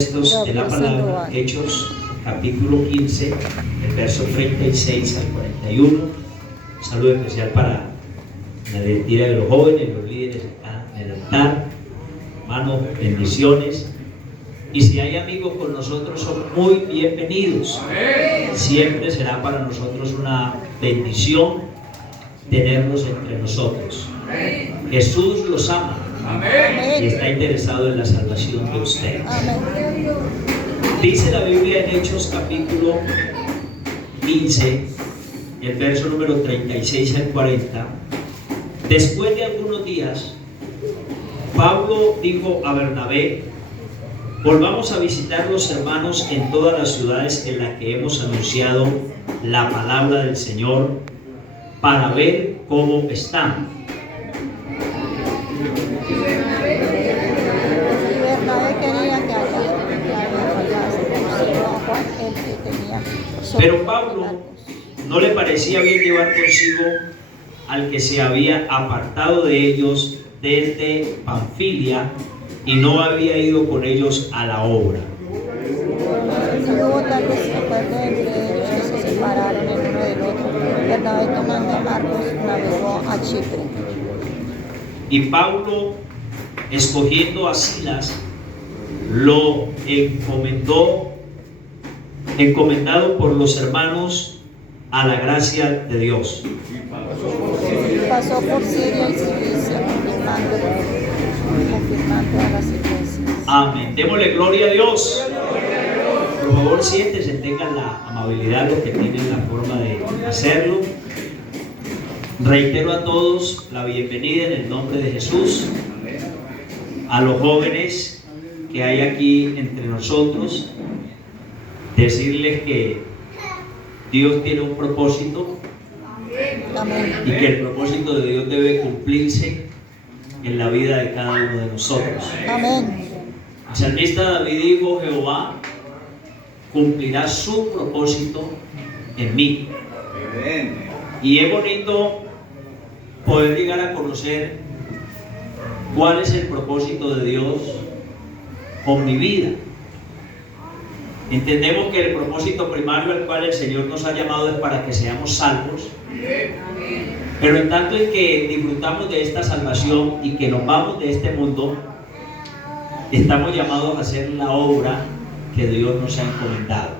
De la palabra, Hechos capítulo 15, el verso 36 al 41. Un saludo especial para la directiva de los jóvenes, los líderes acá en el altar. Hermanos, bendiciones. Y si hay amigos con nosotros, son muy bienvenidos. Siempre será para nosotros una bendición tenerlos entre nosotros. Jesús los ama. Y está interesado en la salvación de ustedes. Dice la Biblia en Hechos capítulo 15, el verso número 36 al 40. Después de algunos días, Pablo dijo a Bernabé: volvamos a visitar los hermanos en todas las ciudades en las que hemos anunciado la palabra del Señor, para ver cómo están. Pero Pablo no le parecía bien llevar consigo al que se había apartado de ellos desde Panfilia y no había ido con ellos a la obra. Y Pablo, escogiendo a Silas, lo encomendado por los hermanos a la gracia de Dios. Pasó por Siria y Cilicia, confirmando a las iglesias. Amén. Démosle gloria a Dios. Por favor, siéntese, tengan la amabilidad, los que tienen la forma de hacerlo. Reitero a todos la bienvenida en el nombre de Jesús. A los jóvenes que hay aquí entre nosotros, decirles que Dios tiene un propósito. Amén. Y que el propósito de Dios debe cumplirse en la vida de cada uno de nosotros. Amén. El salmista David dijo: Jehová cumplirá su propósito en mí. Y es bonito poder llegar a conocer cuál es el propósito de Dios con mi vida. Entendemos que el propósito primario al cual el Señor nos ha llamado es para que seamos salvos. Pero en tanto en que disfrutamos de esta salvación y que nos vamos de este mundo, estamos llamados a hacer la obra que Dios nos ha encomendado.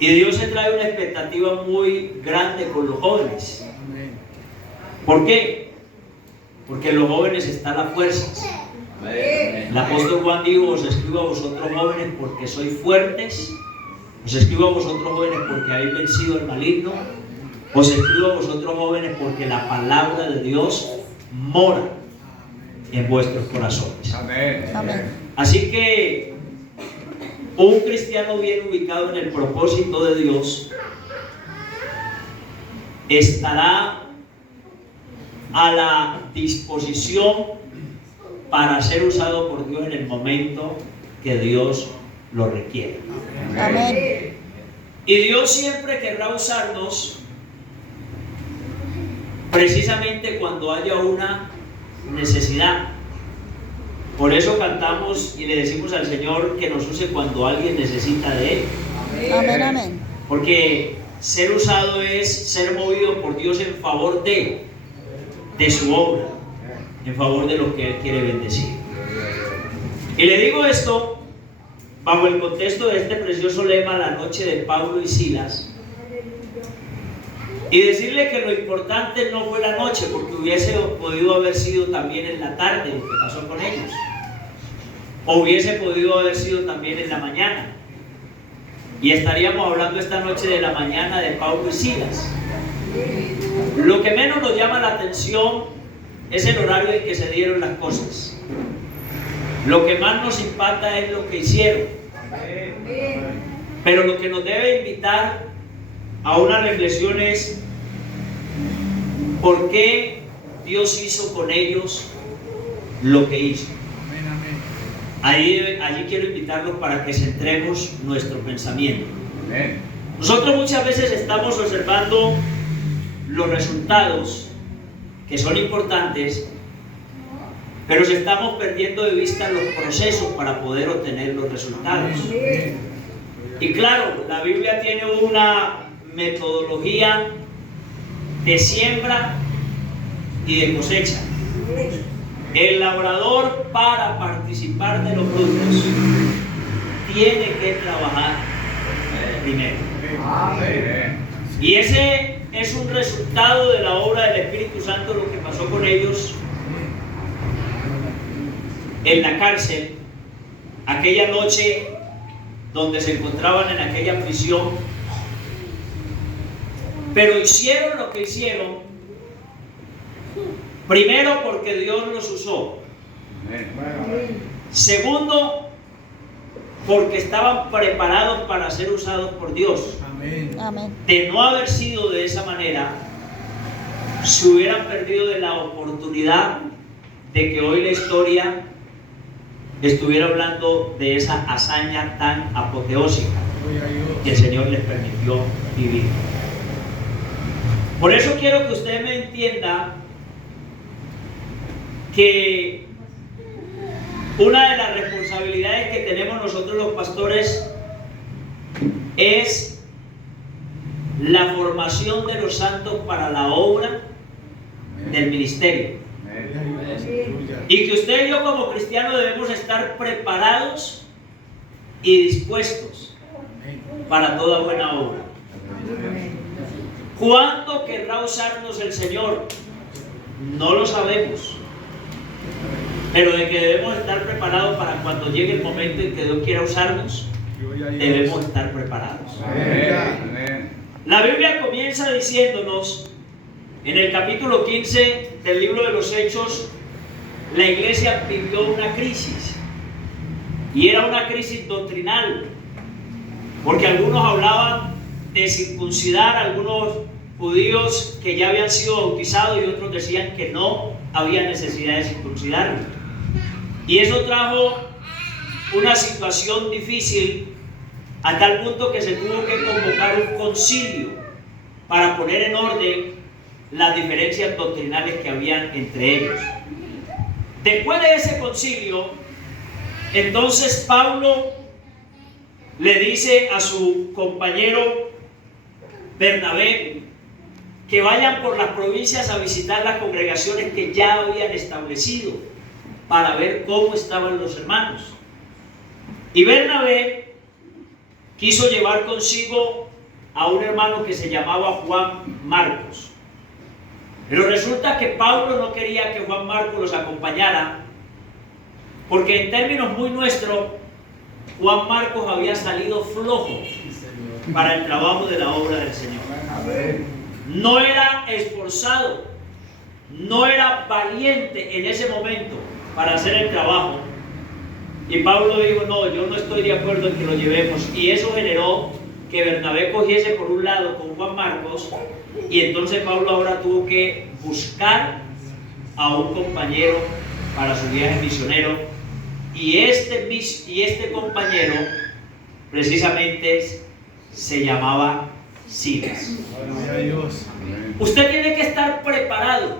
Y Dios se trae una expectativa muy grande con los jóvenes. ¿Por qué? Porque en los jóvenes están las fuerzas. El apóstol Juan dijo: os escribo a vosotros jóvenes porque sois fuertes, os escribo a vosotros jóvenes porque habéis vencido al maligno, os escribo a vosotros jóvenes porque la palabra de Dios mora en vuestros corazones. Amén. Así que un cristiano bien ubicado en el propósito de Dios estará a la disposición para ser usado por Dios en el momento que Dios lo requiere. Amén. Y Dios siempre querrá usarnos precisamente cuando haya una necesidad. Por eso cantamos y le decimos al Señor que nos use cuando alguien necesita de Él. Amén, amén. Porque ser usado es ser movido por Dios en favor de su obra, en favor de lo que Él quiere bendecir. Y le digo esto bajo el contexto de este precioso lema, la noche de Pablo y Silas, y decirle que lo importante no fue la noche, porque hubiese podido haber sido también en la tarde lo que pasó con ellos, o hubiese podido haber sido también en la mañana, y estaríamos hablando esta noche de la mañana de Pablo y Silas. Lo que menos nos llama la atención es el horario en que se dieron las cosas. Lo que más nos impacta es lo que hicieron. Pero lo que nos debe invitar a una reflexión es por qué Dios hizo con ellos lo que hizo. Allí quiero invitarlos para que centremos nuestro pensamiento. Nosotros muchas veces estamos observando los resultados, que son importantes, pero si estamos perdiendo de vista los procesos para poder obtener los resultados. Y claro, la Biblia tiene una metodología de siembra y de cosecha. El labrador, para participar de los frutos, tiene que trabajar primero. Y ese es un resultado de la obra del Espíritu Santo, lo que pasó con ellos en la cárcel, aquella noche donde se encontraban en aquella prisión. Pero hicieron lo que hicieron, primero porque Dios los usó. Segundo, porque estaban preparados para ser usados por Dios. Amén. De no haber sido de esa manera, se hubieran perdido de la oportunidad de que hoy la historia estuviera hablando de esa hazaña tan apoteósica que el Señor les permitió vivir. Por eso quiero que usted me entienda que una de las responsabilidades que tenemos nosotros los pastores es la formación de los santos para la obra del ministerio. Y que usted y yo como cristianos debemos estar preparados y dispuestos para toda buena obra. ¿Cuándo querrá usarnos el Señor? No lo sabemos. Pero de que debemos estar preparados para cuando llegue el momento en que Dios quiera usarnos, debemos estar preparados. La Biblia comienza diciéndonos, en el capítulo 15 del libro de los Hechos, la iglesia vivió una crisis. Y era una crisis doctrinal, porque algunos hablaban de circuncidar a algunos judíos que ya habían sido bautizados y otros decían que no había necesidad de circuncidarlos. Y eso trajo una situación difícil a tal punto que se tuvo que convocar un concilio para poner en orden las diferencias doctrinales que habían entre ellos. Después de ese concilio, entonces Pablo le dice a su compañero Bernabé que vayan por las provincias a visitar las congregaciones que ya habían establecido para ver cómo estaban los hermanos. Y Bernabé quiso llevar consigo a un hermano que se llamaba Juan Marcos. Pero resulta que Pablo no quería que Juan Marcos los acompañara, porque en términos muy nuestros, Juan Marcos había salido flojo para el trabajo de la obra del Señor. No era esforzado, no era valiente en ese momento para hacer el trabajo. Y Pablo dijo, no, yo no estoy de acuerdo en que lo llevemos. Y eso generó que Bernabé cogiese por un lado con Juan Marcos, y entonces Pablo ahora tuvo que buscar a un compañero para su viaje misionero. Y este compañero precisamente se llamaba Silas. Usted tiene que estar preparado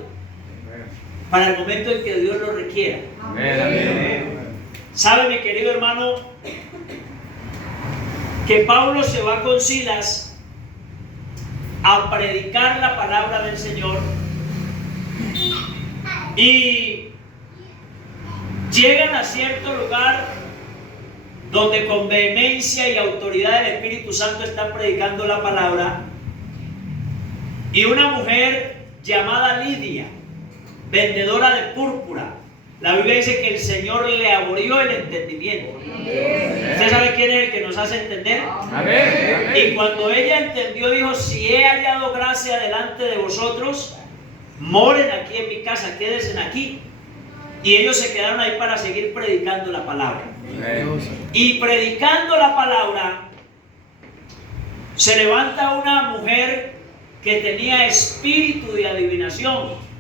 para el momento en que Dios lo requiera. ¿Sabe, mi querido hermano, que Pablo se va con Silas a predicar la palabra del Señor y llegan a cierto lugar donde con vehemencia y autoridad del Espíritu Santo están predicando la palabra, y una mujer llamada Lidia, vendedora de púrpura, la Biblia dice que el Señor le abrió el entendimiento. ¿Usted sabe quién es el que nos hace entender? Y cuando ella entendió, dijo, si he hallado gracia delante de vosotros, moren aquí en mi casa, quédense aquí. Y ellos se quedaron ahí para seguir predicando la palabra. Y predicando la palabra, se levanta una mujer que tenía espíritu de adivinación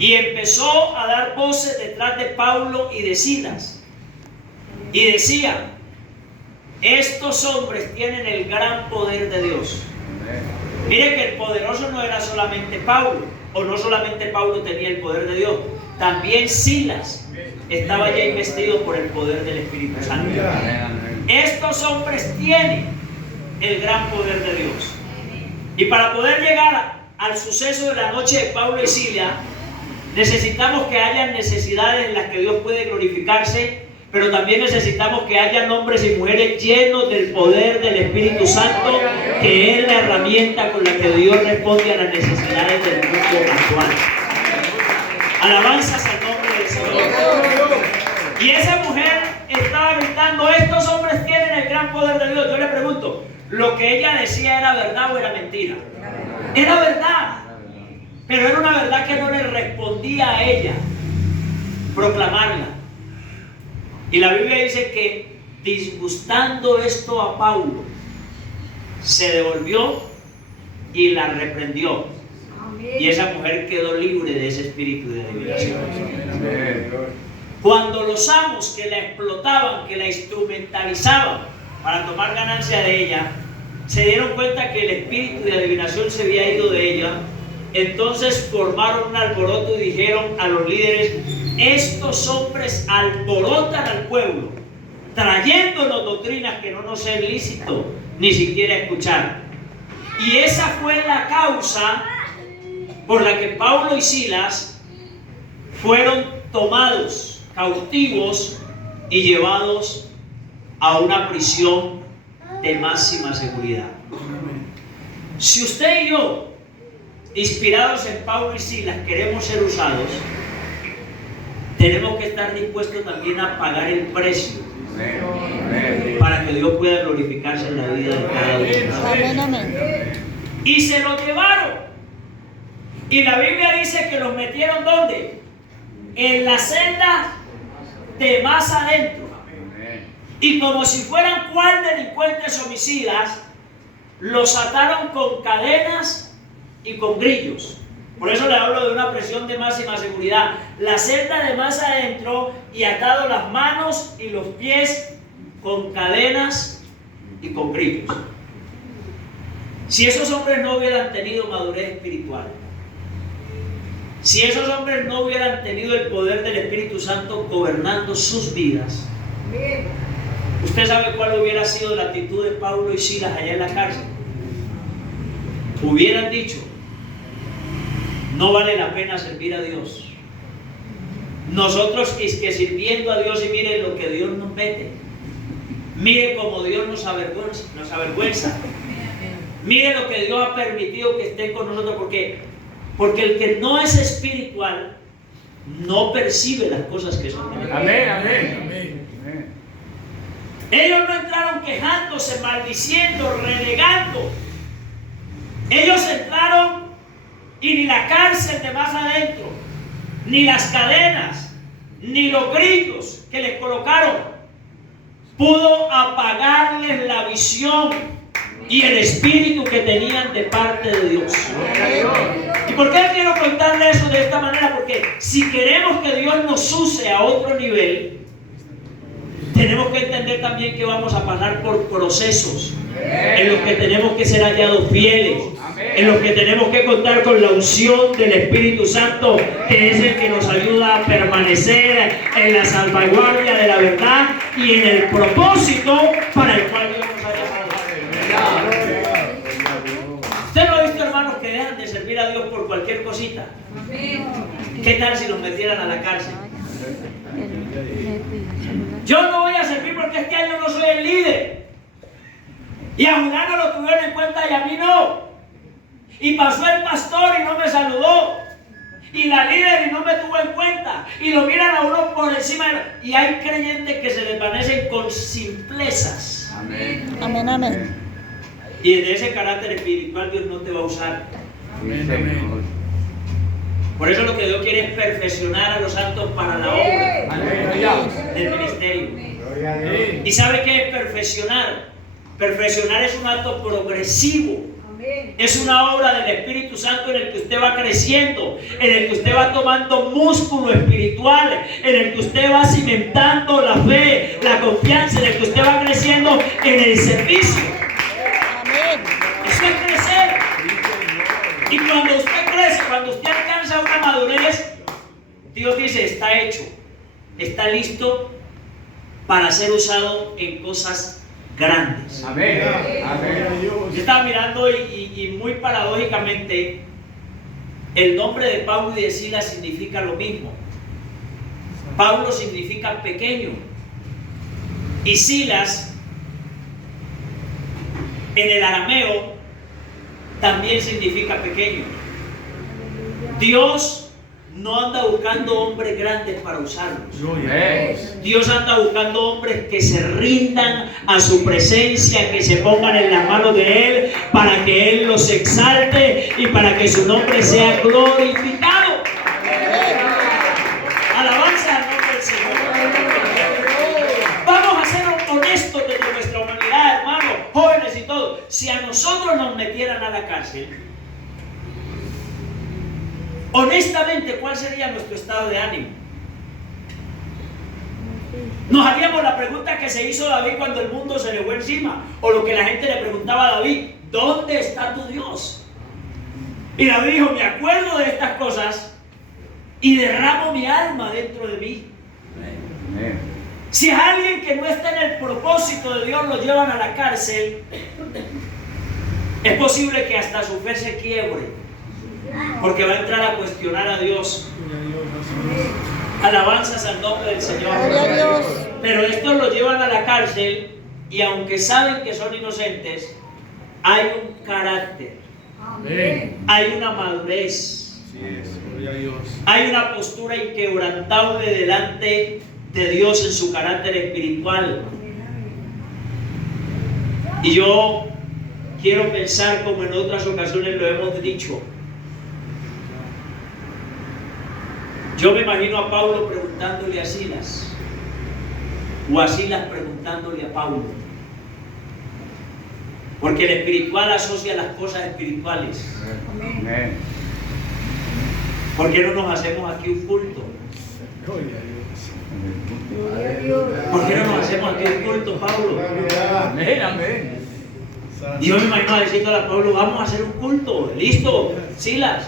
y empezó a dar voces detrás de Pablo y de Silas, y decía, estos hombres tienen el gran poder de Dios. Mire que el poderoso no era solamente Pablo, o no solamente Pablo tenía el poder de Dios, también Silas estaba ya investido por el poder del Espíritu Santo. Estos hombres tienen el gran poder de Dios. Y para poder llegar al suceso de la noche de Pablo y Silas, necesitamos que haya necesidades en las que Dios puede glorificarse, pero también necesitamos que haya hombres y mujeres llenos del poder del Espíritu Santo, que es la herramienta con la que Dios responde a las necesidades del mundo actual. Alabanzas al nombre del Señor. Y esa mujer estaba gritando: estos hombres tienen el gran poder de Dios. Yo le pregunto, ¿lo que ella decía era verdad o era mentira? Era verdad, pero era una verdad que no le respondía a ella proclamarla. Y la Biblia dice que, disgustando esto a Paulo, se devolvió y la reprendió. Y esa mujer quedó libre de ese espíritu de adivinación. Cuando los amos que la explotaban, que la instrumentalizaban para tomar ganancia de ella, se dieron cuenta que el espíritu de adivinación se había ido de ella, entonces formaron un alboroto y dijeron a los líderes: estos hombres alborotan al pueblo, trayéndonos doctrinas que no nos es lícito ni siquiera escuchar. Y esa fue la causa por la que Pablo y Silas fueron tomados cautivos y llevados a una prisión de máxima seguridad. Si usted y yo, inspirados en Pablo y Silas, queremos ser usados, tenemos que estar dispuestos también a pagar el precio para que Dios pueda glorificarse en la vida de cada uno de nosotros. Y se los llevaron. Y la Biblia dice que los metieron ¿dónde? En la celda de más adentro. Y como si fueran cual delincuentes homicidas, los ataron con cadenas y con grillos. Por eso le hablo de una prisión de máxima seguridad. La celda de más adentro, y atado las manos y los pies con cadenas y con grillos. Si esos hombres no hubieran tenido madurez espiritual, si esos hombres no hubieran tenido el poder del Espíritu Santo gobernando sus vidas, ¿usted sabe cuál hubiera sido la actitud de Pablo y Silas allá en la cárcel? Hubieran dicho: no vale la pena servir a Dios. Nosotros es que sirviendo a Dios, y miren lo que Dios nos mete. Miren cómo Dios nos avergüenza. Miren lo que Dios ha permitido que estén con nosotros, porque el que no es espiritual no percibe las cosas que son de Dios. Amén, amén, amén. Ellos no entraron quejándose, maldiciendo, renegando. Ellos entraron y ni la cárcel de más adentro, ni las cadenas, ni los grillos que les colocaron pudo apagarles la visión y el espíritu que tenían de parte de Dios. ¿Y por qué quiero contarle eso de esta manera? Porque si queremos que Dios nos use a otro nivel, tenemos que entender también que vamos a pasar por procesos en los que tenemos que ser hallados fieles, en los que tenemos que contar con la unción del Espíritu Santo, que es el que nos ayuda a permanecer en la salvaguardia de la verdad y en el propósito para el cual Dios nos haya salvado. ¿Usted no ha visto hermanos que dejan de servir a Dios por cualquier cosita? ¿Qué tal si los metieran a la cárcel? Yo no voy a servir porque este año no soy el líder. Y a Julano lo tuvieron en cuenta y a mí no. Y pasó el pastor y no me saludó. Y la líder y no me tuvo en cuenta. Y lo miran a uno por encima. Y hay creyentes que se desvanecen con simplezas. Amén. Amén, amén. Y de ese carácter espiritual Dios no te va a usar. Amén, amén. Por eso lo que Dios quiere es perfeccionar a los santos para la obra del ministerio. ¿Y sabe qué es perfeccionar? Perfeccionar es un acto progresivo. Es una obra del Espíritu Santo en el que usted va creciendo, en el que usted va tomando músculo espiritual, en el que usted va cimentando la fe, la confianza, en el que usted va creciendo en el servicio. Eso es crecer. Y cuando usted crece, cuando usted alcanza una madurez, Dios dice, está hecho, está listo para ser usado en cosas grandes. Amén. Amén. Yo estaba mirando y muy paradójicamente el nombre de Pablo y de Silas significa lo mismo. Pablo significa pequeño y Silas en el arameo también significa pequeño. Dios no anda buscando hombres grandes para usarlos. Dios anda buscando hombres que se rindan a su presencia, que se pongan en las manos de Él para que Él los exalte y para que su nombre sea glorificado. Alabanza al nombre del Señor. Vamos a ser honestos desde nuestra humanidad, hermanos, jóvenes y todos. Si a nosotros nos metieran a la cárcel, honestamente, ¿cuál sería nuestro estado de ánimo? Nos haríamos la pregunta que se hizo David cuando el mundo se le fue encima, o lo que la gente le preguntaba a David: ¿dónde está tu Dios? Y David dijo: me acuerdo de estas cosas y derramo mi alma dentro de mí. Si a alguien que no está en el propósito de Dios lo llevan a la cárcel, es posible que hasta su fe se quiebre, porque va a entrar a cuestionar a Dios. Alabanzas al nombre del Señor. Gloria a Dios. Pero estos los llevan a la cárcel y aunque saben que son inocentes, hay un carácter, hay una madurez, hay una postura inquebrantable delante de Dios en su carácter espiritual. Y yo quiero pensar, como en otras ocasiones lo hemos dicho, yo me imagino a Pablo preguntándole a Silas, o a Silas preguntándole a Pablo, porque el espiritual asocia las cosas espirituales. Amén. ¿Por qué no nos hacemos aquí un culto? ¿Por qué no nos hacemos aquí un culto, Pablo? Amén. Amén. Y yo me imagino diciendo a Pablo: vamos a hacer un culto. Listo, Silas.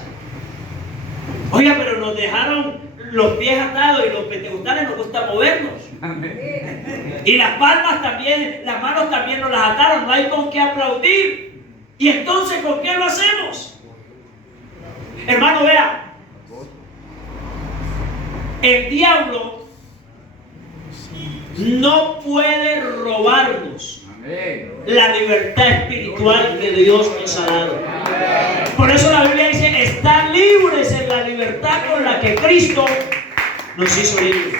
Oiga, pero nos dejaron los pies atados y los pentecostales nos gusta movernos. Amén. Y las palmas también, las manos también nos las ataron. No hay con qué aplaudir. Y entonces, ¿con qué lo hacemos? Hermano, vea, el diablo no puede robarnos la libertad espiritual que Dios nos ha dado. Por eso la Biblia dice: están libres en la libertad con la que Cristo nos hizo libres.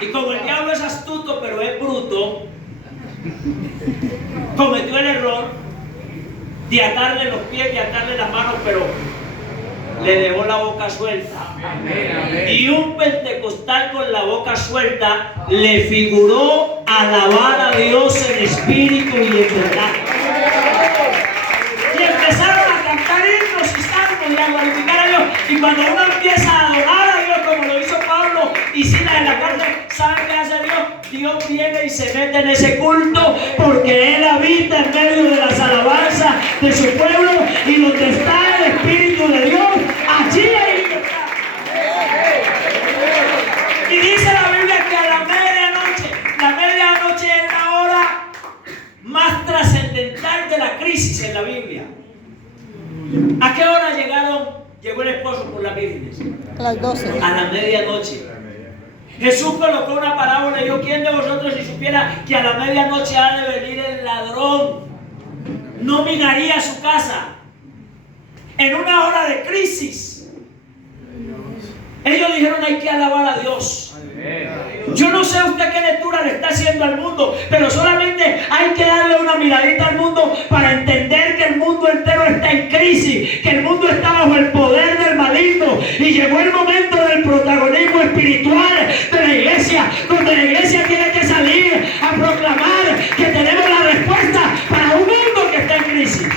Y como el diablo es astuto pero es bruto, cometió el error de atarle los pies, de atarle las manos, pero le dejó la boca suelta. Y un pentecostal con la boca suelta le figuró alabar a Dios en espíritu y en verdad. Y empezaron a cantar himnos y salmos y a glorificar a Dios. Y cuando uno empieza a adorar a Dios, como lo hizo Pablo y Silas en la cárcel, ¿saben qué hace Dios? Dios viene y se mete en ese culto, porque Él habita en medio de las alabanzas de su pueblo, y donde está el Espíritu de Dios, allí hay libertad. Y dice la Biblia que a la medianoche es la hora más trascendental de la crisis en la Biblia. ¿A qué hora llegó el esposo por las vírgenes? A las 12. A la medianoche. Jesús colocó una parábola y dijo: ¿quién de vosotros, si supiera que a la medianoche ha de venir el ladrón, no minaría su casa? En una hora de crisis, ellos dijeron: hay que alabar a Dios. Yo no sé usted qué lectura le está haciendo al mundo, pero solamente hay que darle una miradita al mundo para entender que el mundo entero está en crisis, que el mundo está bajo el poder del maligno, y llegó el momento del protagonismo espiritual de la iglesia, donde la iglesia tiene que salir a proclamar que tenemos la respuesta para un mundo que está en crisis.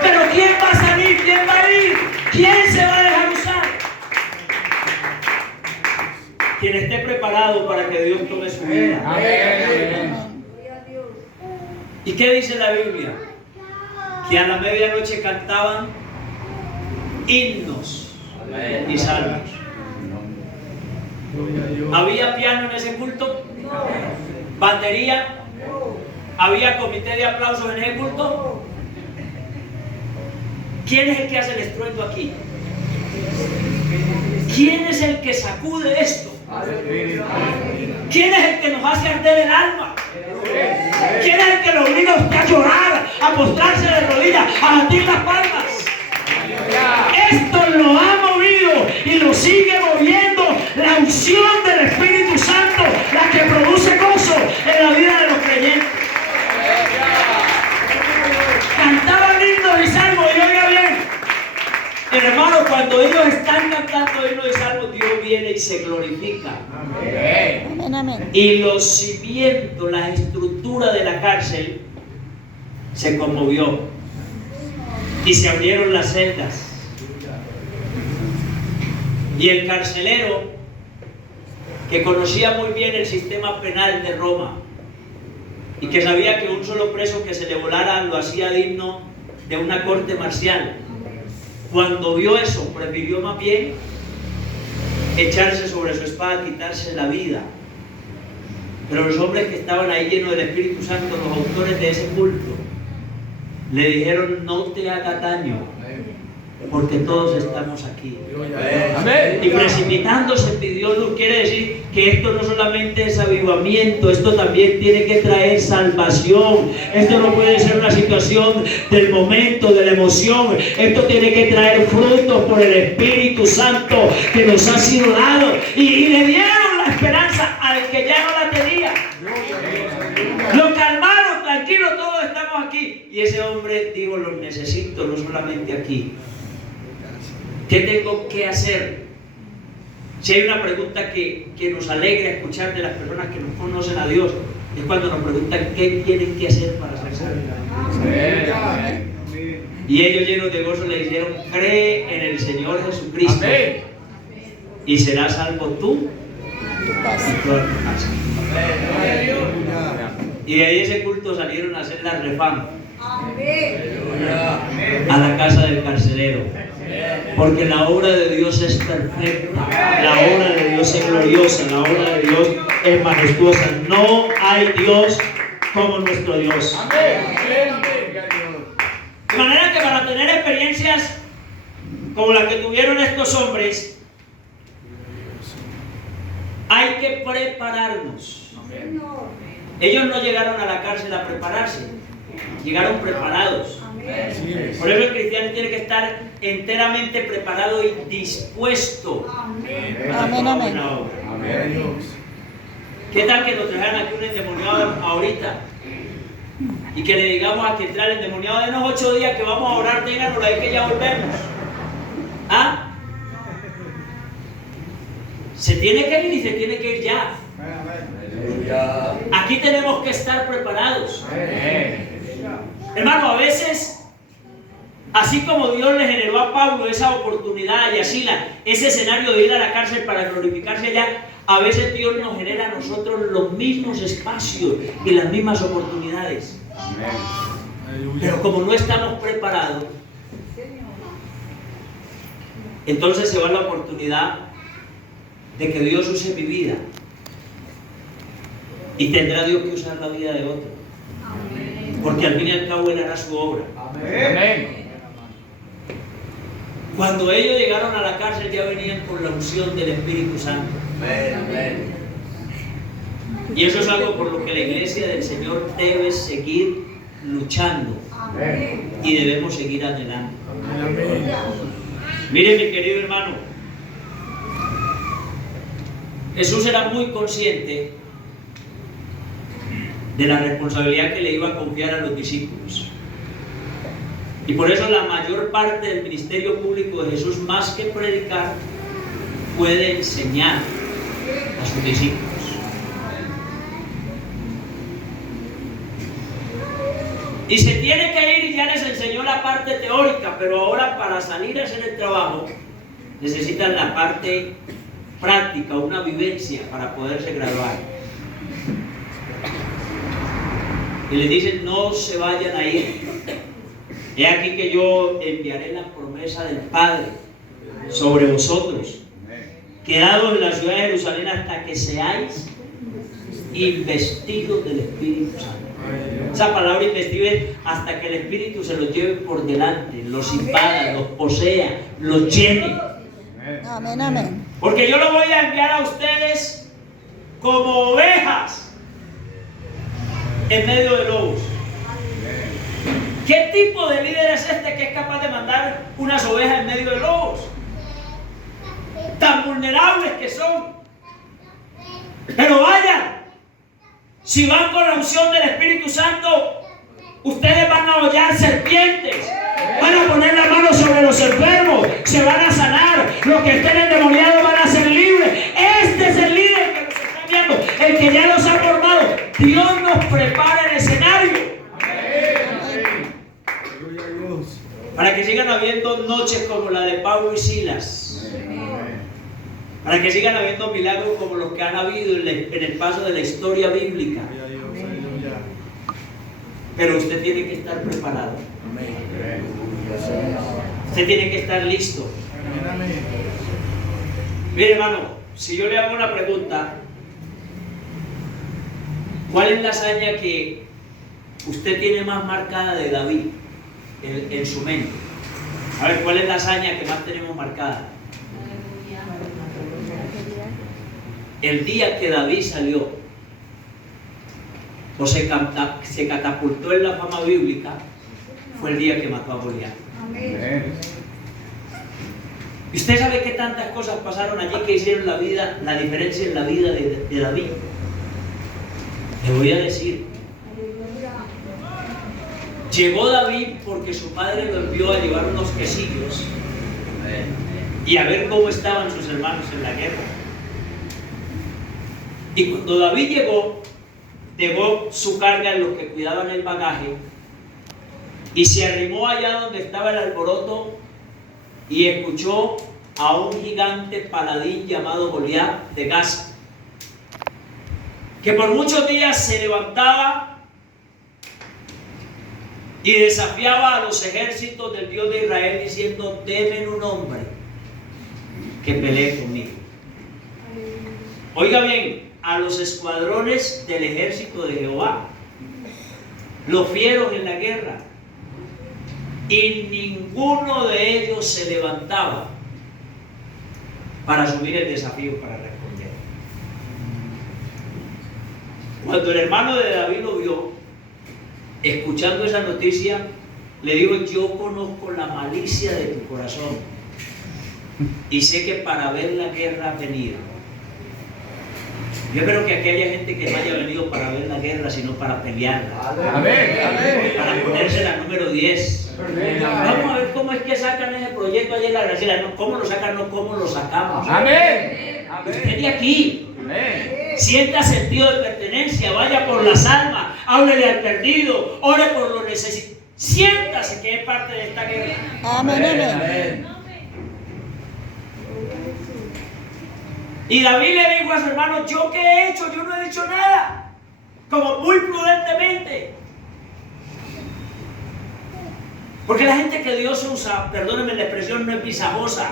Pero ¿quién va a salir? ¿Quién va a ir? ¿Quién se va a dejar usar? Quien esté preparado para que Dios tome su vida. Amén. ¿Y qué dice la Biblia? Que a la medianoche cantaban himnos y salmos. ¿Había piano en ese culto? ¿Batería? ¿Había comité de aplausos en ese culto? ¿Quién es el que hace el estruendo aquí? ¿Quién es el que sacude esto? ¿Quién es el que nos hace arder el alma? ¿Quién es el que lo obliga a usted a llorar, a postrarse de rodillas, a batir las palmas? Esto lo ha movido y lo sigue moviendo la unción del Espíritu Santo, la que produce gozo en la vida de los creyentes. Cantaban himnos y salmos, y oiga bien, hermano, cuando ellos están cantando himnos y salmos, Dios viene y se glorifica. Amén, amén. Y los cimientos, la estructura de la cárcel se conmovió y se abrieron las celdas. Y el carcelero, que conocía muy bien el sistema penal de Roma y que sabía que un solo preso que se le volara lo hacía digno de una corte marcial, cuando vio eso, prefirió más bien echarse sobre su espada, quitarse la vida. Pero los hombres que estaban ahí llenos del Espíritu Santo, los autores de ese culto, le dijeron: no te haga daño, porque todos estamos aquí. Amén. Y precipitándose pidió luz. Quiere decir que esto no solamente es avivamiento, esto también tiene que traer salvación. Esto no puede ser una situación del momento, de la emoción. Esto tiene que traer frutos por el Espíritu Santo que nos ha sido dado. Y le dieron la esperanza al que ya no la tenía. Lo calmaron, tranquilo, todos estamos aquí. Y ese hombre dijo: los necesito, no solamente aquí. ¿Qué tengo que hacer? Si hay una pregunta que nos alegra escuchar de las personas que no conocen a Dios, es cuando nos preguntan qué tienen que hacer para ser salvos. Y ellos, llenos de gozo, le dijeron: cree en el Señor Jesucristo. Amén. Y serás salvo tú y toda tu casa. Y de ahí ese culto salieron a hacer la refán a la casa del carcelero. Porque la obra de Dios es perfecta, la obra de Dios es gloriosa, la obra de Dios es majestuosa. No hay Dios como nuestro Dios. De manera que para tener experiencias como la que tuvieron estos hombres, hay que prepararnos. Ellos no llegaron a la cárcel a prepararse, llegaron preparados. Por eso el cristiano tiene que estar enteramente preparado y dispuesto a Amén, la amén. obra. ¿Qué tal que nos trajeran aquí un endemoniado ahorita? Y que le digamos a que entra el endemoniado: de unos 8 días que vamos a orar, ténganlo ahí que ya volvemos. ¿Ah? Se tiene que ir y se tiene que ir ya. Aquí tenemos que estar preparados. Hermano, a veces, así como Dios le generó a Pablo esa oportunidad y a Silas ese escenario de ir a la cárcel para glorificarse allá, a veces Dios nos genera a nosotros los mismos espacios y las mismas oportunidades. Pero como no estamos preparados, entonces se va la oportunidad de que Dios use mi vida y tendrá Dios que usar la vida de otro. Porque al fin y al cabo Él hará su obra. Amén. Cuando ellos llegaron a la cárcel ya venían con la unción del Espíritu Santo. Y eso es algo por lo que la iglesia del Señor debe seguir luchando. Y debemos seguir adelante. Mire, mi querido hermano, Jesús era muy consciente de la responsabilidad que le iba a confiar a los discípulos. Y por eso la mayor parte del ministerio público de Jesús, más que predicar, puede enseñar a sus discípulos. Y se tiene que ir, y ya les enseñó la parte teórica, pero ahora para salir a hacer el trabajo necesitan la parte práctica, una vivencia para poderse graduar. Y les dicen: no se vayan a ir. He aquí que yo enviaré la promesa promesa del Padre sobre vosotros, quedados en la ciudad de Jerusalén hasta que seáis investidos del Espíritu Santo. Esa palabra investido es hasta que el Espíritu se los lleve por delante, los invada, los posea, los llene. Amén, amén. Porque yo lo voy a enviar a ustedes como ovejas en medio de lobos. ¿Qué tipo de líder es este que es capaz de mandar unas ovejas en medio de lobos? Tan vulnerables que son. Pero vayan. Si van con la unción del Espíritu Santo, ustedes van a hollar serpientes, van a poner la mano sobre los enfermos, se van a sanar, los que estén endemoniados van a ser libres. Este es el líder que nos está viendo, el que ya los ha formado. Dios nos prepara el escenario para que sigan habiendo noches como la de Pablo y Silas, para que sigan habiendo milagros como los que han habido en el paso de la historia bíblica. Pero usted tiene que estar preparado. Usted tiene que estar listo. Mire, hermano, si yo le hago una pregunta, ¿cuál es la hazaña que usted tiene más marcada de David en su mente? A ver, ¿cuál es la hazaña que más tenemos marcada? El día que David salió o se catapultó en la fama bíblica fue el día que mató a Goliat. ¿Y usted sabe qué tantas cosas pasaron allí que hicieron la diferencia en la vida de David? Le voy a decir. Llegó David porque su padre lo envió a llevar unos quesillos y a ver cómo estaban sus hermanos en la guerra. Y cuando David llegó, dejó su carga en los que cuidaban el bagaje y se arrimó allá donde estaba el alboroto y escuchó a un gigante paladín llamado Goliat de Gaza, que por muchos días se levantaba y desafiaba a los ejércitos del Dios de Israel diciendo: denme un hombre que pelee conmigo. Oiga bien, a los escuadrones del ejército de Jehová, los fieros en la guerra, y ninguno de ellos se levantaba para asumir el desafío para responder. Cuando el hermano de David lo vio, escuchando esa noticia, le dijo: yo conozco la malicia de tu corazón y sé que para ver la guerra has venido. Yo creo que aquí haya gente que no haya venido para ver la guerra, sino para pelearla. Amén. Para ponerse la número 10. Vamos a ver cómo es que sacan ese proyecto allí en la Graciela. No cómo lo sacan, no cómo lo sacamos. Amén. Usted de aquí. Amén. Sienta sentido de pertenencia, vaya por las almas, háblele al perdido, ore por los necesitados. Siéntase que es parte de esta guerra. Amén, amén. Y David le dijo a su hermano: ¿yo qué he hecho? Yo no he hecho nada. Como muy prudentemente. Porque la gente que Dios usa, perdónenme la expresión, no es visajosa.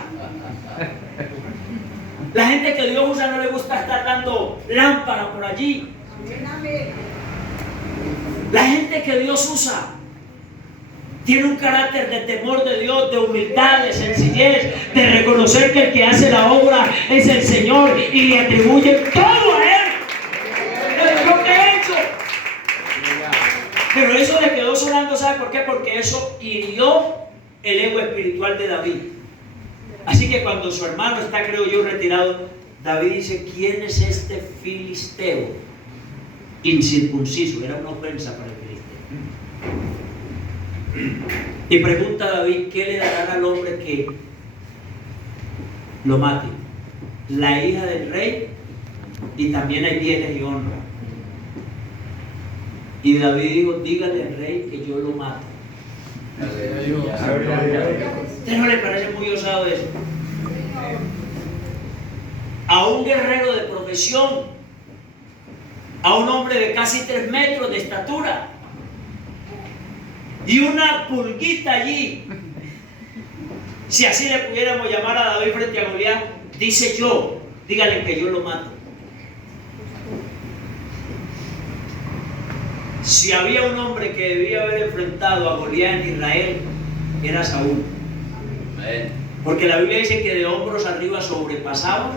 La gente que Dios usa no le gusta estar dando lámpara por allí. La gente que Dios usa tiene un carácter de temor de Dios, de humildad, de sencillez, de reconocer que el que hace la obra es el Señor y le atribuye todo a Él. Es lo que he hecho. Pero eso le quedó sonando, ¿sabe por qué? Porque eso hirió el ego espiritual de David. Así que cuando su hermano está, creo yo, retirado, David dice: ¿quién es este filisteo incircunciso? Era una ofensa para el filisteo. Y pregunta a David: ¿qué le darán al hombre que lo mate? La hija del rey, y también hay bienes y honra. Y David dijo: dígale al rey que yo lo mato. ¿Usted no le parece muy osado eso? A un guerrero de profesión, a un hombre de casi 3 metros de estatura y una pulguita allí, Si así le pudiéramos llamar a David frente a Goliat, dice yo, díganle que yo lo mato. Si había un hombre que debía haber enfrentado a Goliat en Israel, era Saúl. Porque la Biblia dice que de hombros arriba sobrepasaba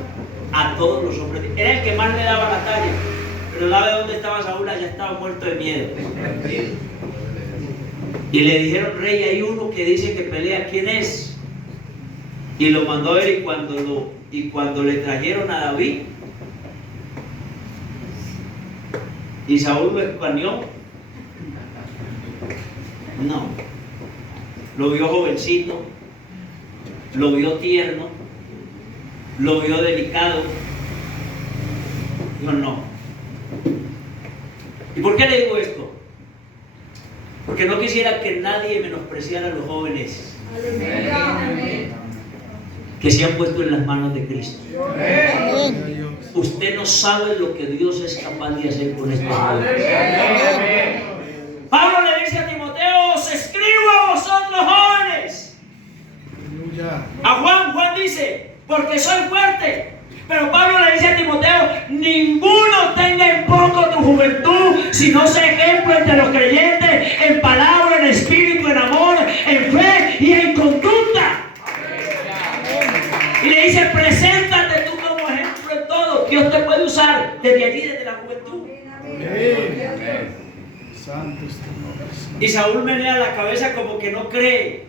a todos los hombres. Era el que más le daba la talla. Pero ¿sabe dónde estaba Saúl? Ya estaba muerto de miedo. Y le dijeron, rey, hay uno que dice que pelea. ¿Quién es? Y lo mandó a ver, y cuando le trajeron a David, y Saúl lo escaneó, no, lo vio jovencito, lo vio tierno, lo vio delicado. Dijo, no. ¿Y por qué le digo esto? Porque no quisiera que nadie menospreciara a los jóvenes que se han puesto en las manos de Cristo. Usted no sabe lo que Dios es capaz de hacer con estos jóvenes. Pablo le dice a Timoteo, os escribo a vosotros jóvenes. A Juan dice, porque soy fuerte. Pero Pablo le dice a Timoteo, ninguno tenga en poco tu juventud, sino sea ejemplo entre los creyentes, en palabra, en espíritu, en amor, en fe y en conducta. Y le dice, preséntate tú como ejemplo en todo. Dios te puede usar desde allí, desde la juventud. Y Saúl menea la cabeza como que no cree.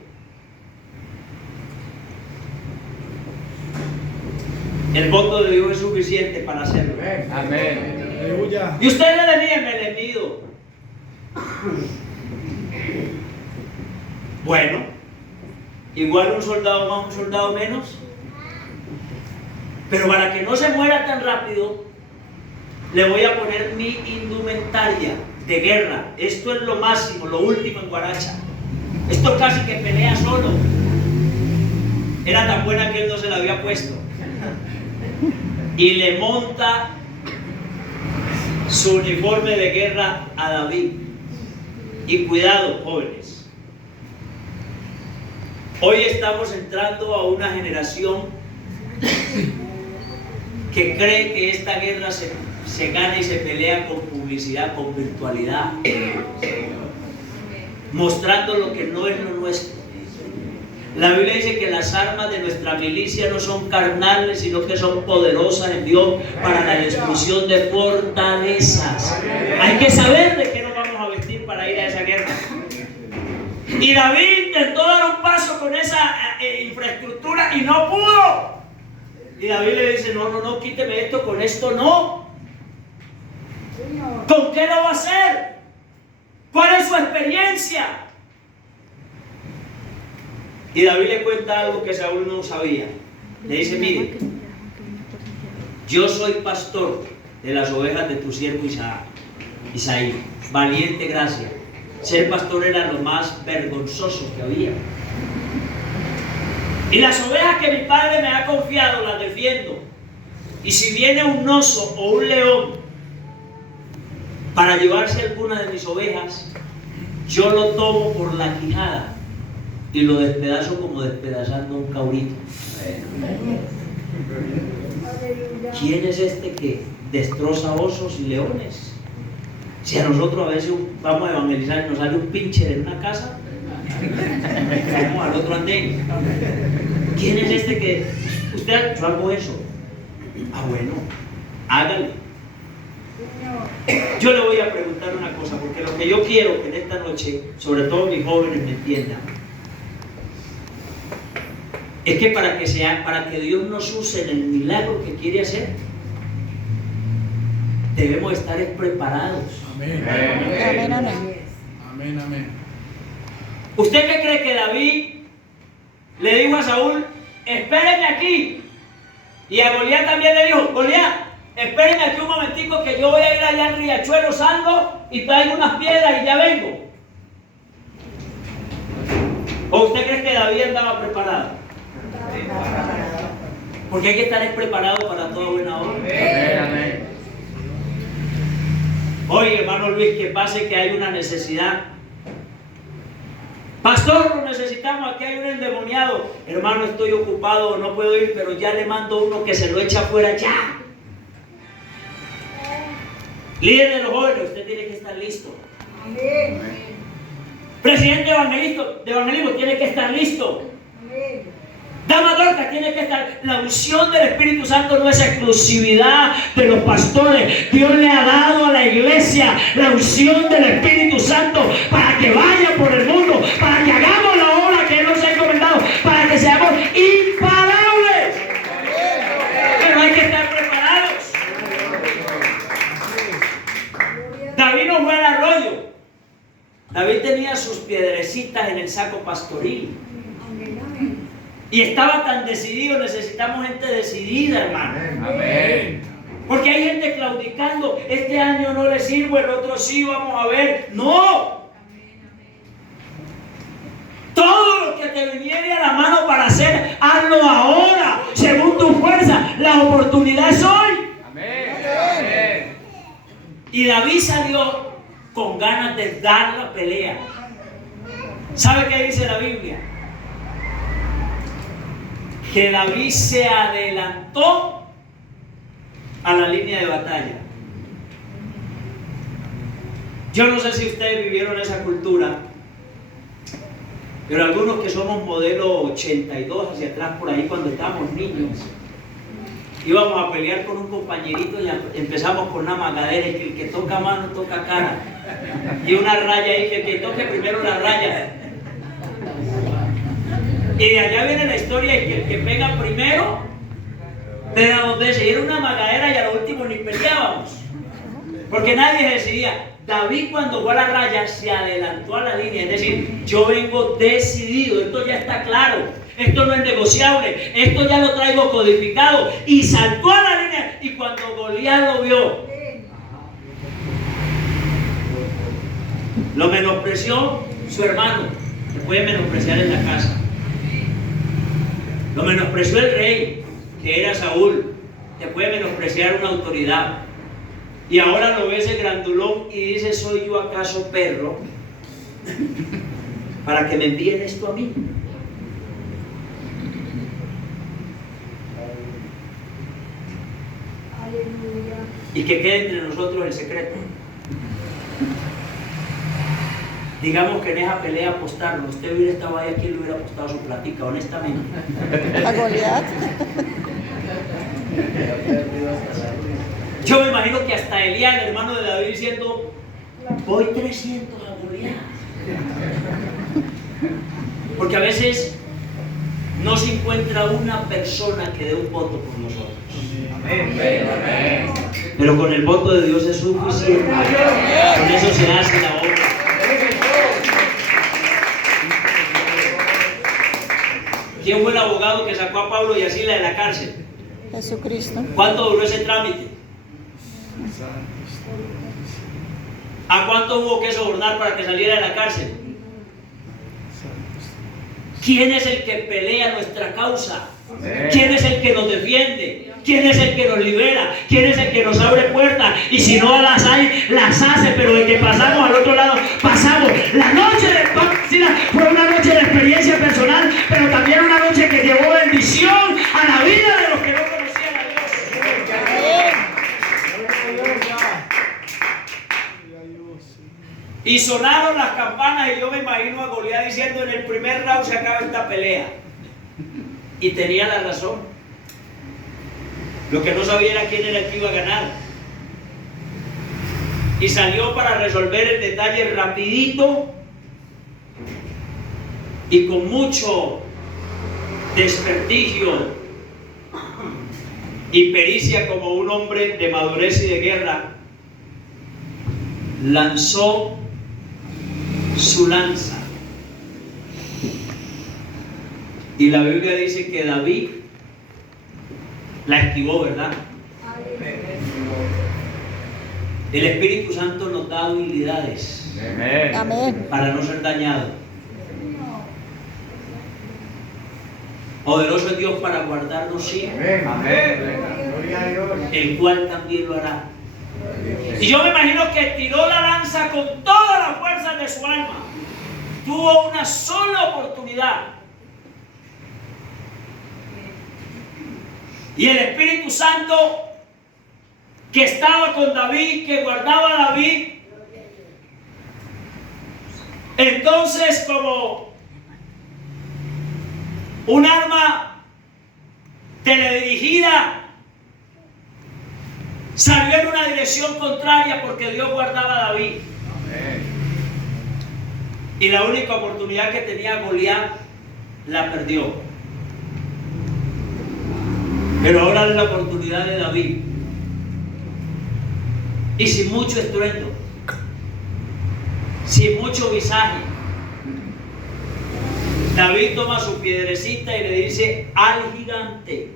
El voto de Dios es suficiente para hacerlo. Amén. Y usted le denía, me le mido. Bueno, igual un soldado más, un soldado menos. Pero para que no se muera tan rápido, le voy a poner mi indumentaria de guerra. Esto es lo máximo, lo último en guaracha. Esto casi que pelea solo. Era tan buena que él no se la había puesto. Y le monta su uniforme de guerra a David. Y cuidado, jóvenes. Hoy estamos entrando a una generación que cree que esta guerra se gana y se pelea con publicidad, con virtualidad, mostrando lo que no es lo nuestro. La Biblia dice que las armas de nuestra milicia no son carnales, sino que son poderosas en Dios para la destrucción de fortalezas. Hay que saber de qué nos vamos a vestir para ir a esa guerra. Y David intentó dar un paso con esa infraestructura y no pudo. Y David le dice, no, quíteme esto, con esto no. ¿Con qué lo va a hacer? ¿Cuál es su experiencia? Y David le cuenta algo que Saúl no sabía. Le dice, mire, yo soy pastor de las ovejas de tu siervo Isaí. Valiente gracia. Ser pastor era lo más vergonzoso que había. Y las ovejas que mi padre me ha confiado las defiendo. Y si viene un oso o un león para llevarse alguna de mis ovejas, yo lo tomo por la quijada y lo despedazo como despedazando un cabrito. ¿Quién es este que destroza osos y leones? Si a nosotros a veces vamos a evangelizar y nos sale un pinche en una casa, caemos al otro andén. ¿Quién es este que usted yo hago eso? Ah, bueno, hágale. Yo le voy a preguntar una cosa, porque lo que yo quiero que en esta noche, sobre todo mis jóvenes, me entiendan, es que para que Dios nos use en el milagro que quiere hacer, debemos estar preparados. Amén. Amén, amén. Amén, amén. ¿Usted qué cree que David le dijo a Saúl, espérenme aquí? Y a Goliat también le dijo, Goliat, espérenme aquí un momentico que yo voy a ir allá al riachuelo, salgo y traigo unas piedras y ya vengo. ¿O usted cree que David andaba preparado? Porque hay que estar preparado para toda buena obra. Amén. Oye, hermano Luis, que pase que hay una necesidad. Pastor, lo necesitamos, aquí hay un endemoniado. Hermano, estoy ocupado, no puedo ir, pero ya le mando uno que se lo echa afuera ya. Líder de los jóvenes, usted tiene que estar listo. Amén. Presidente de evangelismo tiene que estar listo. Dama Dorcas tiene que estar. La unción del Espíritu Santo no es exclusividad de los pastores. Dios le ha dado a la iglesia la unción del Espíritu Santo para que vaya por el mundo, para que hagamos la obra que Él nos ha encomendado, para que seamos imparables. Pero hay que estar preparados. David no fue al arroyo. David tenía sus piedrecitas en el saco pastoril. Y estaba tan decidido. Necesitamos gente decidida, hermano. Amén. Porque hay gente claudicando. Este año no le sirvo, el otro sí, vamos a ver. ¡No! Todo lo que te viniere a la mano para hacer, hazlo ahora, según tu fuerza. La oportunidad es hoy. Amén. Y David salió con ganas de dar la pelea. ¿Sabe qué dice la Biblia? Que David se adelantó a la línea de batalla. Yo no sé si ustedes vivieron esa cultura, pero algunos que somos modelo 82 hacia atrás, por ahí cuando estábamos niños, íbamos a pelear con un compañerito y empezamos con una magadera, y que el que toca mano toca cara, y una raya ahí, que el que toque primero la raya. Y de allá viene la historia de que el que pega primero pega dos veces. Y era una magadera y a lo último ni peleábamos, porque nadie decidía. David, cuando fue a la raya, se adelantó a la línea. Es decir, yo vengo decidido, esto ya está claro, esto no es negociable, esto ya lo traigo codificado. Y saltó a la línea. Y cuando Goliat lo vio, lo menospreció su hermano. Se puede menospreciar en la casa. Lo menospreció el rey, que era Saúl. Te puede menospreciar una autoridad. Y ahora lo ves el grandulón y dice: ¿soy yo acaso perro para que me envíen esto a mí? Aleluya. Y que quede entre nosotros el secreto. Digamos que en esa pelea apostaron. Usted hubiera estado ahí, aquí le hubiera apostado su platica, honestamente. ¿A Goliat? Yo me imagino que hasta Elías, el hermano de David, diciendo: voy 300 a Goliat. Porque a veces no se encuentra una persona que dé un voto por nosotros. Pero con el voto de Dios es suficiente. Con eso se hace la obra. ¿Quién fue el abogado que sacó a Pablo y a Silas de la cárcel? Jesucristo. ¿Cuánto duró ese trámite? ¿A cuánto hubo que sobornar para que saliera de la cárcel? ¿Quién es el que pelea nuestra causa? ¿Quién es el que nos defiende? ¿Quién es el que nos libera? ¿Quién es el que nos abre puertas? Y si no las hay, las hace, pero de que pasamos al otro lado, pasamos. La noche de Pamplona fue una noche de experiencia personal, pero también una noche que llevó bendición a la vida de los que no conocían a Dios. Y sonaron las campanas y yo me imagino a Goliat diciendo: en el primer round se acaba esta pelea. Y tenía la razón. Lo que no sabía era quién era el que iba a ganar. Y salió para resolver el detalle rapidito y con mucho desprestigio y pericia, como un hombre de madurez y de guerra, lanzó su lanza. Y la Biblia dice que David la esquivó, ¿verdad? El Espíritu Santo nos da habilidades Amén. para no ser dañados. Poderoso es Dios para guardarnos siempre, el cual también lo hará. Y yo me imagino que tiró la lanza con toda la fuerza de su alma. tuvo una sola oportunidad. Y el Espíritu Santo que estaba con David, que guardaba a David, entonces como un arma teledirigida salió en una dirección contraria porque Dios guardaba a David. Y la única oportunidad que tenía Goliat la perdió. Pero ahora es la oportunidad de David. Y sin mucho estruendo, sin mucho visaje, David toma su piedrecita y le dice al gigante.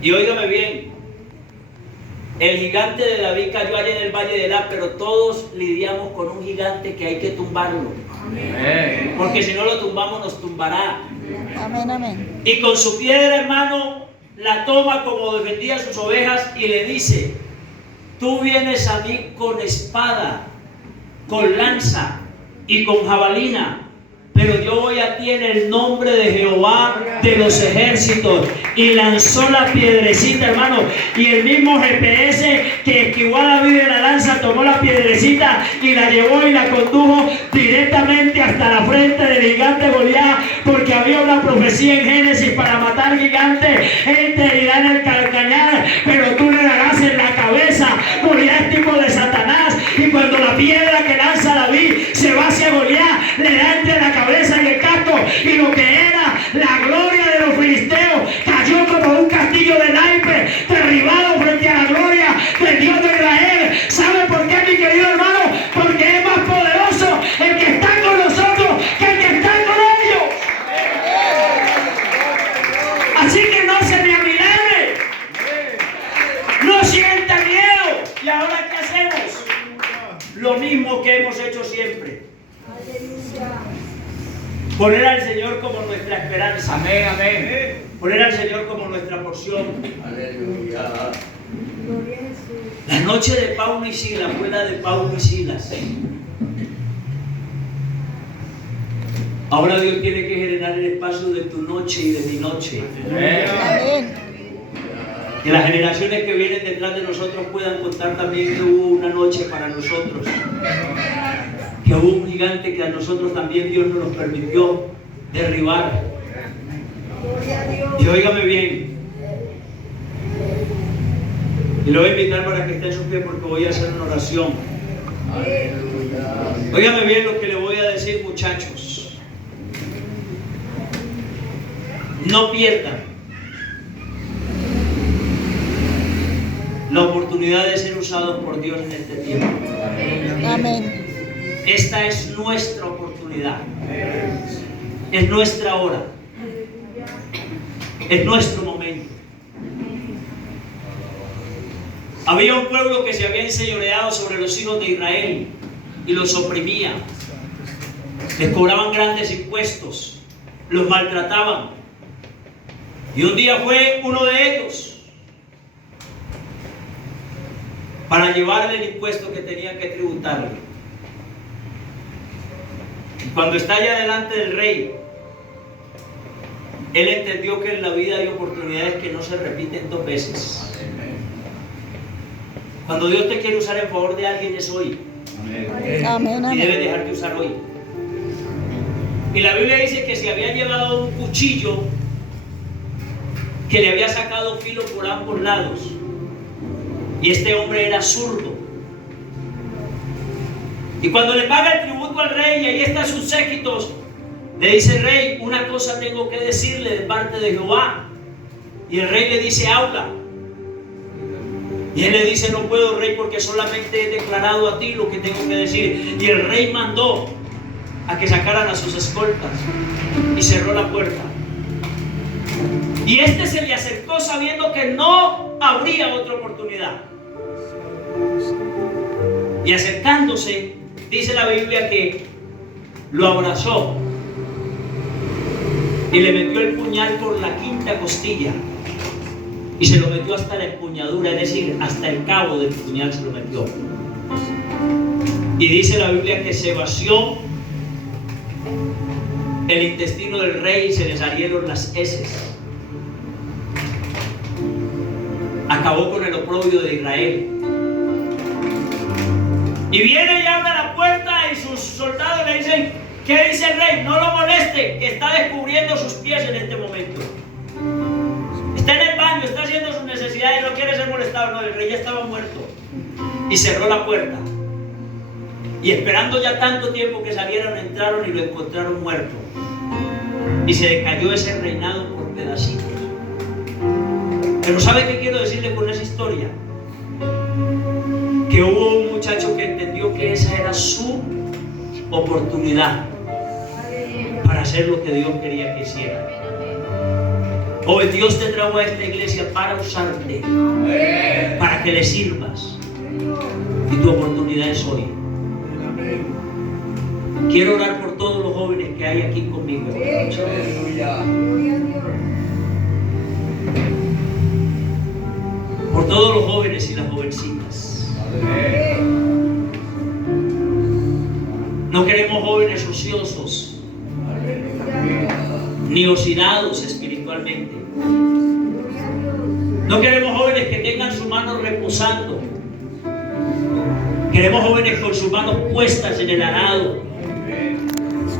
Y óigame bien, el gigante de David cayó allá en el valle de Elá, pero todos lidiamos con un gigante que hay que tumbarlo. Amén. Porque si no lo tumbamos, nos tumbará. Amén, amén. Y con su piedra, hermano, la toma como defendía sus ovejas y le dice: tú vienes a mí con espada, con lanza y con jabalina, pero yo voy a ti en el nombre de Jehová de los ejércitos. Y lanzó la piedrecita, hermano, y el mismo GPS que esquivó a David de la lanza tomó la piedrecita y la llevó y la condujo directamente hasta la frente del gigante Goliat, porque había una profecía en Génesis: para matar gigantes, él te herirá en el calcañar, pero tú le darás en la cabeza. Goliat es tipo de Satanás, y cuando la piedra que lanza David se va hacia Goliat, le da entre la cabeza y el casco, y lo que era la gloria de los filisteos cayó como un castillo de naipes, derribado frente a la gloria del Dios de Israel. ¿Sabe por qué, mi querido hermano? Porque es más poderoso el que está con nosotros que el que está con ellos. Así que no se me amilane, no sienta miedo. ¿Y ahora qué hacemos? Lo mismo que hemos hecho siempre: poner al Señor como nuestra esperanza. Amén, amén. Poner al Señor como nuestra porción. Aleluya. La noche de Pablo y Silas fue la de Pablo y Silas. Ahora Dios tiene que generar el espacio de tu noche y de mi noche. Amén. Que las generaciones que vienen detrás de nosotros puedan contar también que hubo una noche para nosotros. Que hubo un gigante que a nosotros también Dios nos permitió derribar. Y óigame bien, y lo voy a invitar para que esté en sus pies porque voy a hacer una oración. Óigame bien lo que le voy a decir, muchachos. No pierdan la oportunidad de ser usados por Dios en este tiempo. Amén. Esta es nuestra oportunidad. Es nuestra hora. Es nuestro momento. Había un pueblo que se había enseñoreado sobre los hijos de Israel y los oprimía. Les cobraban grandes impuestos, los maltrataban. Y un día fue uno de ellos para llevarle el impuesto que tenían que tributarle. Y cuando está allá delante del rey, él entendió que en la vida hay oportunidades que no se repiten dos veces. Cuando Dios te quiere usar en favor de alguien es hoy. Amén, Y debe amén. dejarte usar hoy. Y la Biblia dice que se había llevado un cuchillo que le había sacado filo por ambos lados. Y este hombre era zurdo. Y cuando le paga el tributo al rey, y ahí están sus séquitos, le dice el rey: una cosa tengo que decirle de parte de Jehová. Y el rey le dice: habla. Y él le dice: no puedo, rey, porque solamente he declarado a ti lo que tengo que decir. Y el rey mandó a que sacaran a sus escoltas y cerró la puerta. Y este se le acercó sabiendo que no habría otra oportunidad. Y acercándose, dice la Biblia que lo abrazó y le metió el puñal por la quinta costilla y se lo metió hasta la empuñadura, es decir, hasta el cabo del puñal se lo metió. Y dice la Biblia que se vació el intestino del rey, se le salieron las heces. Acabó con el oprobio de Israel. Y viene y abre la puerta y sus soldados le dicen: ¿qué dice el rey? No lo moleste, que está descubriendo sus pies en este momento. Está en el baño, está haciendo sus necesidades, no quiere ser molestado. No, el rey ya estaba muerto. Y cerró la puerta. Y esperando ya tanto tiempo que salieron, entraron y lo encontraron muerto. Y se le cayó ese reinado por pedacitos. Pero ¿sabe qué quiero decirle con esa historia? Que hubo un muchacho que entendió que esa era su oportunidad para hacer lo que Dios quería que hiciera. Hoy Dios te trajo a esta iglesia para usarte, para que le sirvas. Y tu oportunidad es hoy. Quiero orar por todos los jóvenes que hay aquí conmigo. Por todos los jóvenes y las jovencitas. No queremos jóvenes ociosos, ni oxidados espiritualmente. No queremos jóvenes que tengan sus manos reposando. Queremos jóvenes con sus manos puestas en el arado,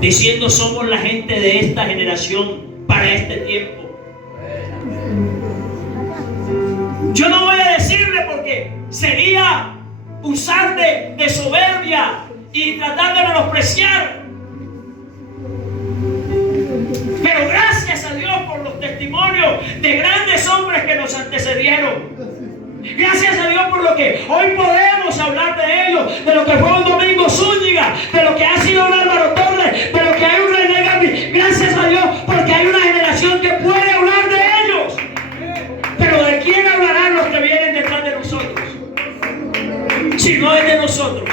diciendo: somos la gente de esta generación para este tiempo. Yo no voy a decirle, porque sería usar de soberbia y tratar de menospreciar. Pero gracias a Dios por los testimonios de grandes hombres que nos antecedieron. Gracias a Dios por lo que hoy podemos hablar de ellos, de lo que fue un Domingo Zúñiga, de lo que ha sido un Álvaro Torres, de lo que hay un René Gaby. Gracias a Dios porque hay una generación que puede hablar de ellos. Pero ¿de quién hablarán los que vienen detrás de nosotros? Si no es de nosotros.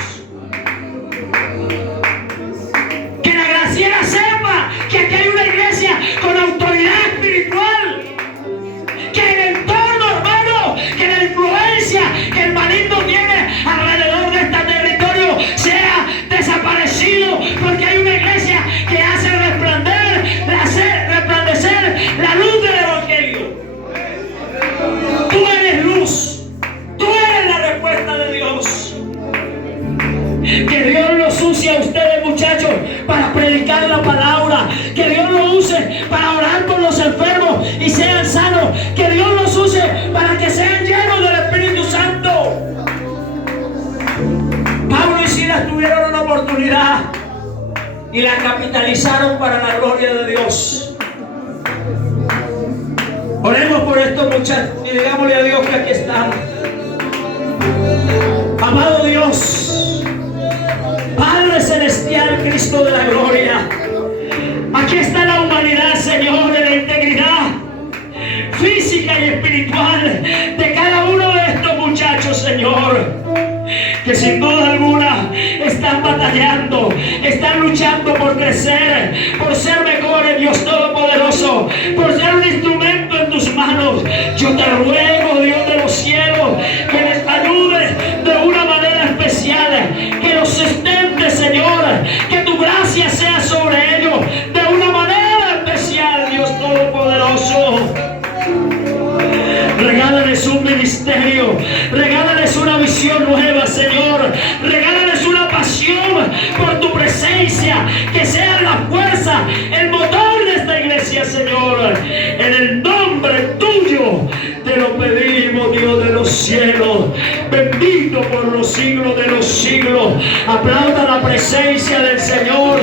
Que la graciera sepa que aquí hay una iglesia con autoridad espiritual. Que el entorno, hermano, que la influencia que el maligno tiene alrededor de este territorio sea desaparecido, porque hay una iglesia que hace resplandecer la luz del evangelio. Tú eres luz, tú eres la respuesta de Dios. Que Dios los use a ustedes, muchachos, para predicar la palabra. Que Dios los use para orar por los enfermos y sean sanos. Que Dios los use para que sean llenos del Espíritu Santo. Pablo y Silas tuvieron una oportunidad y la capitalizaron para la gloria de Dios. Oremos por estos muchachos y digámosle a Dios que aquí estamos. Amado Dios, Padre Celestial, Cristo de la gloria, aquí está la humanidad, Señor, de la integridad física y espiritual de cada uno de estos muchachos, Señor, que sin duda alguna están batallando, están luchando por crecer, por ser mejores, Dios Todopoderoso, por ser un instrumento en tus manos. Yo te ruego, Dios de los cielos, que les ayudes de una manera especial, que los sustentes, Señor, que tu gracia sea sobre ellos de una manera especial, Dios Todopoderoso. Regálales un ministerio, regálales una visión nueva, Señor. Regálales una pasión por tu presencia, que sea la fuerza, el motor de esta iglesia, Señor. En el nombre tuyo te lo pedimos, Dios de los cielos. Bendito por los siglos de los siglos. Aplauda la presencia del Señor.